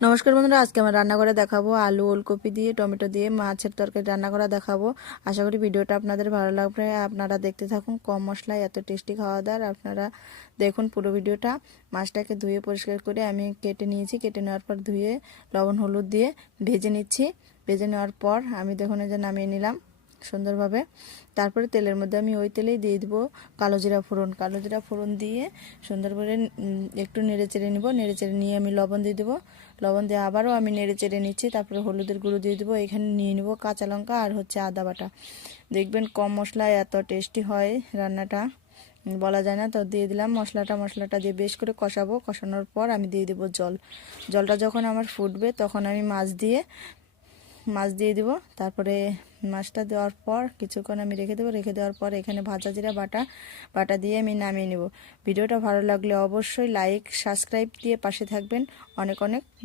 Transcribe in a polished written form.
নমস্কার বন্ধুরা, আজকে আমার রান্না করে দেখাবো আলু ওলকপি দিয়ে টমেটো দিয়ে মাছের তরকারি রান্না করা দেখাবো। আশা করি ভিডিওটা আপনাদের ভালো লাগবে। আপনারা দেখতে থাকুন। কম মশলায় এত টেস্টি খাওয়া দাওয়ার আপনারা দেখুন পুরো ভিডিওটা। মাছটাকে ধুয়ে পরিষ্কার করে আমি কেটে নিয়েছি। কেটে নেওয়ার পর ধুয়ে লবণ হলুদ দিয়ে ভেজে নিচ্ছি। ভেজে নেওয়ার পর আমি দেখুন যে নামিয়ে নিলাম সুন্দরভাবে। তারপরে তেলের মধ্যে আমি ওই তেলেই দিয়ে দিব কালো জিরা ফোড়ন দিয়ে সুন্দর করে একটু নেড়ে চেড়ে নিব। নেড়ে চেড়ে নিয়ে আমি লবণ দিয়ে দেবো। লবণ দিয়ে আবারও আমি নেড়ে চেড়ে নিচ্ছি। তারপরে হলুদের গুঁড়ো দিয়ে দেবো। এখানে নিয়ে নেব কাঁচা লঙ্কা আর আদা বাটা। দেখবেন কম মশলায় এত টেস্টি হয় রান্নাটা, বলা যায় না। তো দিয়ে দিলাম মশলাটা দিয়ে বেশ করে কষাবো। কষানোর পর আমি দিয়ে দেবো জলটা যখন আমার ফুটবে তখন আমি মাছ দিয়ে দেবো। তারপরে মাছটা দেওয়ার পর কিছুক্ষণ আমি রেখে দেবো। রেখে দেওয়ার পর এখানে ভাজা জিরা বাটা দিয়ে আমি নামিয়ে নেব। ভিডিওটা ভালো লাগলে অবশ্যই লাইক সাবস্ক্রাইব দিয়ে পাশে থাকবেন। অনেক অনেক